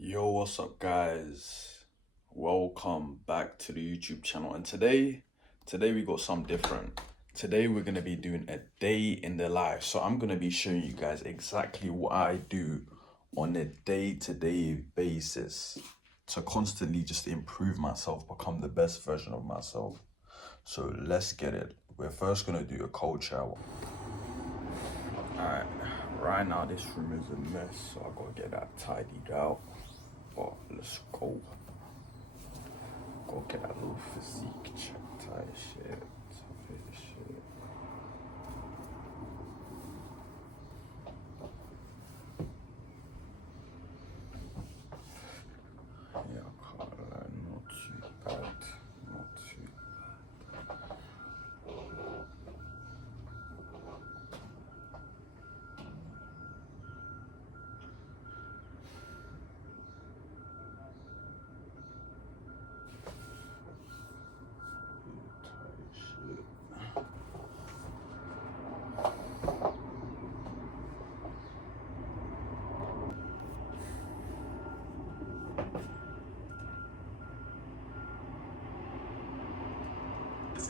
Yo, what's up, guys? Welcome back to the YouTube channel. And today we got something different. Today we're gonna be doing a day in the life. So I'm gonna be showing you guys exactly what I do on a day-to-day basis to constantly just improve myself, become the best version of myself. So let's get it. We're first gonna do a cold shower. Alright, right now this room is a mess, so I gotta get that tidied out. But let's go. Go get that little physique check type shit. Tough shit. Yeah, I can't lie, not too bad. Not too tight shit.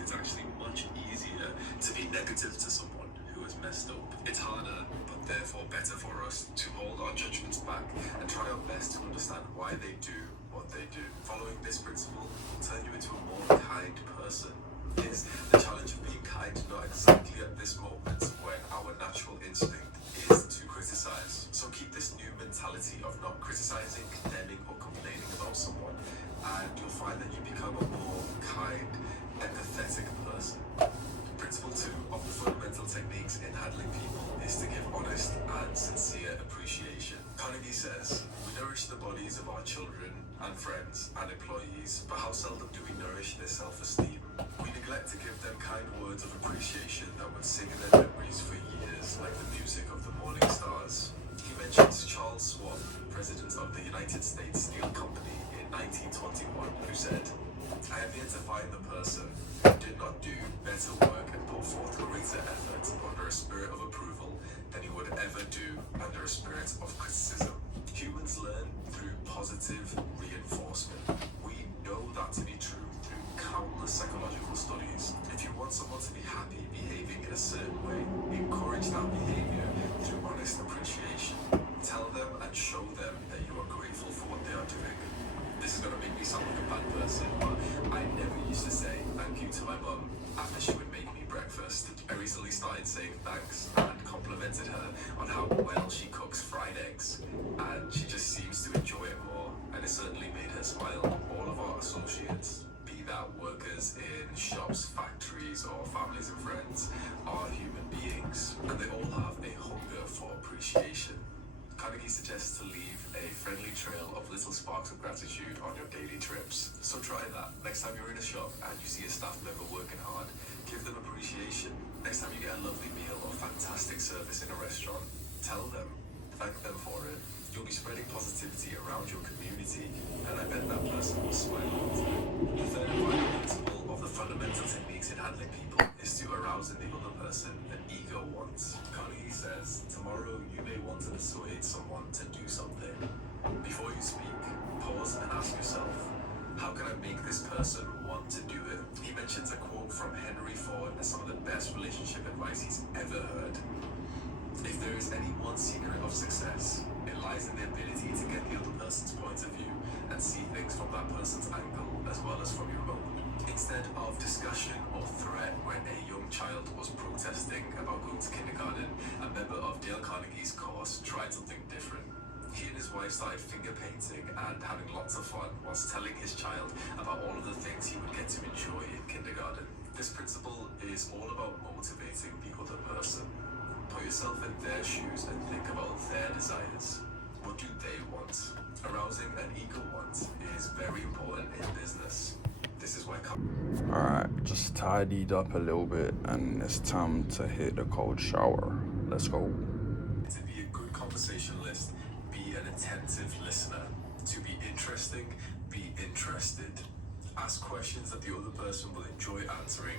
It's actually much easier to be negative to someone who has messed up. It's harder, but therefore better for us to hold our judgments back and try our best to understand why they do what they do. Following this principle will turn you into a more kind person. Is the challenge of being kind not exactly at this moment when our natural instinct is to criticize. So keep this new mentality of not criticizing, condemning, or complaining about someone, and you'll find that you become a more kind, empathetic person. Principle 2 of the fundamental techniques in handling people is to give honest and sincere appreciation. Carnegie says, we nourish the bodies of our children and friends and employees, but how seldom do we nourish their self-esteem? We neglect to give them kind words of appreciation that would sing in their memories for years, like the music of the morning stars. He mentions Charles Schwab, president of the United States Steel Company in 1921, who said, I have yet to find the person who did not do better work and put forth greater effort under a spirit of approval than he would ever do under a spirit of criticism. Humans learn through positive reinforcement. We know that to be true through countless psychological studies. If you want someone to be happy behaving in a certain way, encourage that behavior through honest appreciation. Tell them and show them that you are grateful for what they are doing. This is gonna make me sound like a bad person, but I never used to say thank you to my mum after she would make me breakfast. I recently started saying thanks and complimented her on how well she cooks fried eggs, and she just seems to enjoy it more, and it certainly made her smile. All of our associates, be that workers in shops, factories, or families and friends, are human beings, and they all have a hunger for appreciation. Carnegie suggests to leave a friendly trail of little sparks of gratitude on your daily trips. So try that. Next time you're in a shop and you see a staff member working hard, give them appreciation. Next time you get a lovely meal or fantastic service in a restaurant, tell them, thank them for it. You'll be spreading positivity around your community, and I bet that person will smile all the time. The third and final principle of the fundamental techniques in handling people is to arouse in the other person an ego want. Carnegie says, tomorrow you may want to persuade someone to do something. Before you speak, pause and ask yourself, how can I make this person want to do it? He mentions a quote from Henry Ford as some of the best relationship advice he's ever heard. If there is any one secret of success, it lies in the ability to get the other person's point of view and see things from that person's angle as well as from your own. Instead of discussion or threat when a young child was protesting about going to kindergarten, a member of Dale Carnegie's course tried something different. He and his wife started finger painting and having lots of fun whilst telling his child about all of the things he would get to enjoy in kindergarten. This principle is all about motivating the other person. Put yourself in their shoes and think about their desires. What do they want? Arousing an ego want is very important in business. This is why Alright, just tidied up a little bit and it's time to hit the cold shower. Let's go. to be a good conversationalist, be an attentive listener. To be interesting, be interested. Ask questions that the other person will enjoy answering.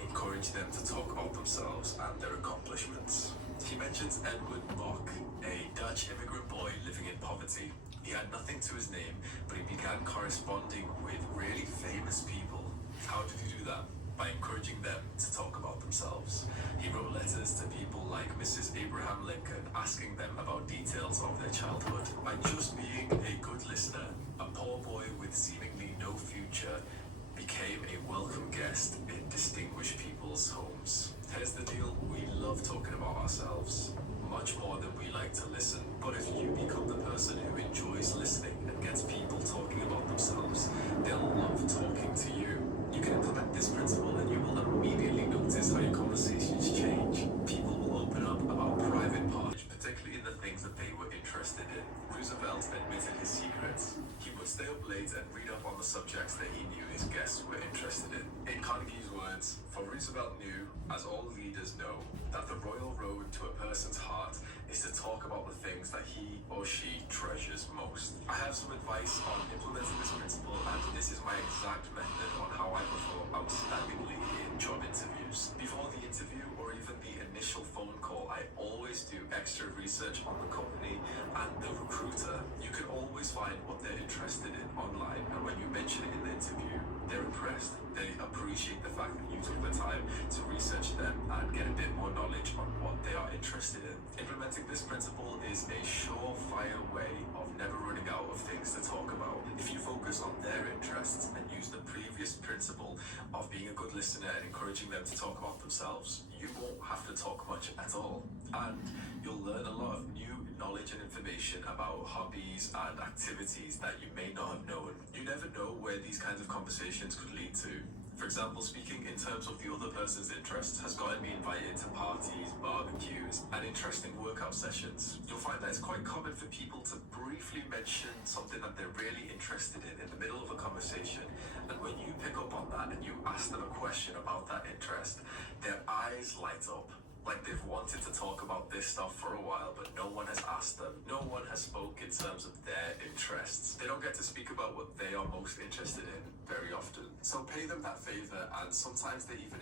Encourage them to talk about themselves and their accomplishments. He mentions Edward Bok, a Dutch immigrant boy living in poverty. He had nothing to his name, but he began corresponding with really famous people. How did he do that? By encouraging them to talk about themselves. He wrote letters to people like Mrs. Abraham Lincoln, asking them about details of their childhood. By just being a good listener, a poor boy with seemingly no future became a welcome guest in distinguished people's homes. Here's the deal, we love talking about ourselves, much more than we like to listen. But if you become the person who enjoys listening and gets people talking about themselves, they'll love talking to you. You can implement this principle and you will immediately notice how your conversations change. People will open up about private parts, particularly in the things that they were interested in. Roosevelt admitted his secrets. He would stay up late and read up on the subjects that he knew his guests were interested in. In Carnegie's words, for Roosevelt knew, as all leaders know, that the royal road to a person's heart is to talk about the things that he or she treasures most. I have some advice on implementing this principle, and this is my exact method on how I perform outstandingly in job interviews. Before the interview or even the initial phone call, I always do extra research on the company and the recruiter. You can always find what they're interested in online, and when you mention it in the interview, they're impressed. They appreciate the fact that you took the time to research them and get a bit more knowledge on what they are interested in. Implementing this principle is a surefire way of never running out of things to talk about. If you focus on their interests and use the previous principle of being a good listener and encouraging them to talk about themselves, you won't have to talk much at all. And you'll learn a lot of new knowledge and information about hobbies and activities that you may not have known. You never know where these kinds of conversations could lead to. For example, speaking in terms of the other person's interests has gotten me invited to parties, barbecues, and interesting workout sessions. You'll find that it's quite common for people to briefly mention something that they're really interested in the middle of a conversation, and when you pick up on that and you ask them a question about that interest, their eyes light up. Like they've wanted to talk about this stuff for a while, but no one has asked them. No one has spoke in terms of their interests. They don't get to speak about what they are most interested in very often. So pay them that favor, and sometimes they even...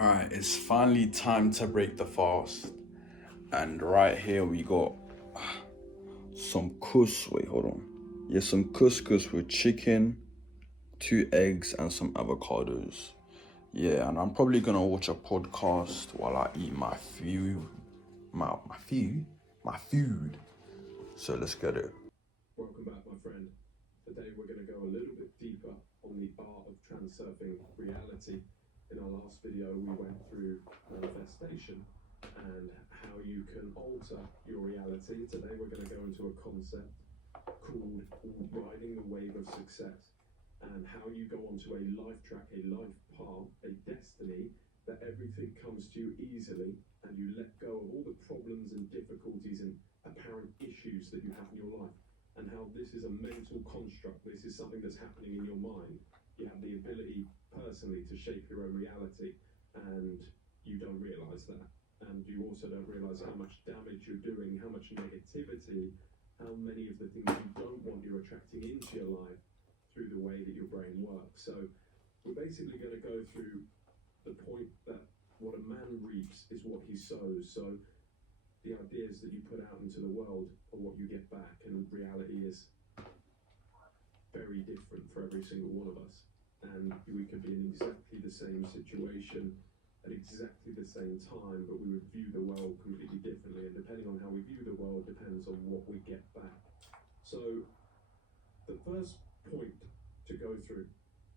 Alright, it's finally time to break the fast. And right here we got some wait, hold on. Yeah, some couscous with chicken, 2 eggs, and some avocados. Yeah, and I'm probably gonna watch a podcast while I eat my food. So let's get it. Welcome back, my friend. Today we're going to go a little bit deeper on the art of transurfing reality. In our last video, we went through manifestation and how you can alter your reality. Today we're going to go into a concept called riding the wave of success, and how you go onto a life track, a life path, a destiny, that everything comes to you easily and you let go of all the problems and difficulties and apparent issues that you have in your life, and how this is a mental construct. This is something that's happening in your mind. You have the ability personally to shape your own reality, and you don't realize that. And you also don't realize how much damage you're doing, how much negativity, how many of the things you don't want you're attracting into your life through the way that your brain works. So we're basically going to go through the point that what a man reaps is what he sows. So the ideas that you put out into the world are what you get back, and reality is very different for every single one of us. And we could be in exactly the same situation at exactly the same time, but we would view the world completely differently. And depending on how we view the world depends on what we get back. So the first point to go through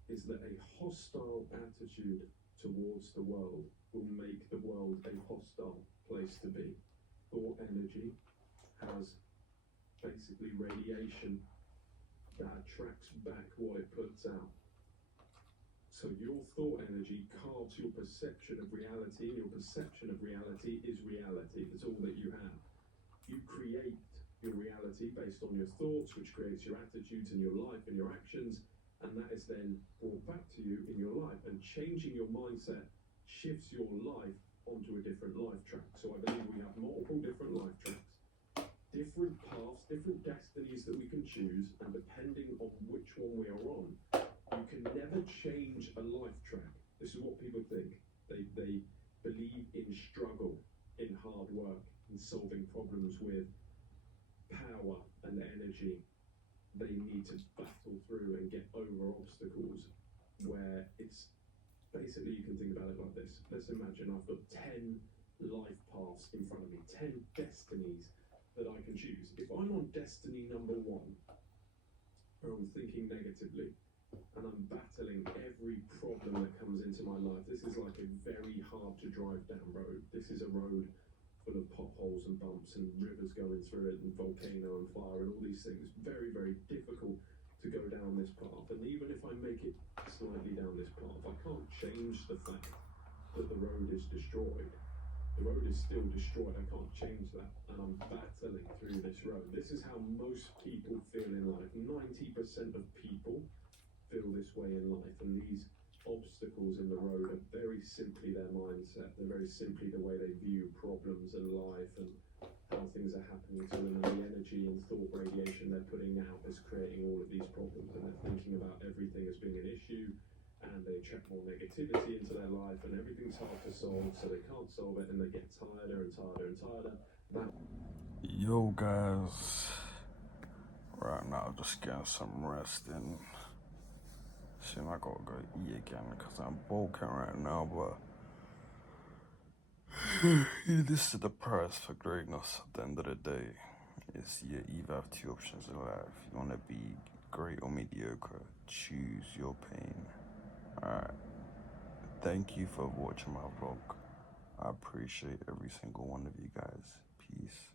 is that a hostile attitude towards the world will make the world a hostile place to be. Thought energy has basically radiation that attracts back what it puts out. So your thought energy carves your perception of reality, and your perception of reality is reality. It's all that you have. You create your reality based on your thoughts, which creates your attitudes in your life and your actions, and that is then brought back to you in your life. And changing your mindset shifts your life onto a different life track. So I believe we have multiple different life tracks, different paths, different destinies that we can choose, and depending on which one we are on, you can never change a life track. This is what people think. They believe in struggle, in hard work, in solving problems with power and energy. They need to battle through and get over obstacles where it's basically, you can think about it like this. Let's imagine I've got 10 life paths in front of me, 10 destinies that I can choose. If I'm on destiny number one, where I'm thinking negatively, and I'm battling every problem that comes into my life, this is like a very hard to drive down road. This is a road full of potholes and bumps and rivers going through it and volcano and fire and all these things. Very, very difficult to go down this path. And even if I make it slightly down this path, I can't change the fact that the road is destroyed. The road is still destroyed. I can't change that. And I'm battling through this road. This is how most people feel in life. 90% of people feel this way in life, and these obstacles in the road are very simply their mindset. They're very simply the way they view problems and life and how things are happening to them, and the energy and thought radiation they're putting out is creating all of these problems, and they're thinking about everything as being an issue, and they attract more negativity into their life, and everything's hard to solve, so they can't solve it, and they get tireder and tireder and tireder. Yo, guys. Right now, just getting some rest and shit. I gotta go eat again because I'm bulking right now, but this is the price for greatness at the end of the day. It's you either have two options in life. You wanna be great or mediocre. Choose your pain. Alright. Thank you for watching my vlog. I appreciate every single one of you guys. Peace.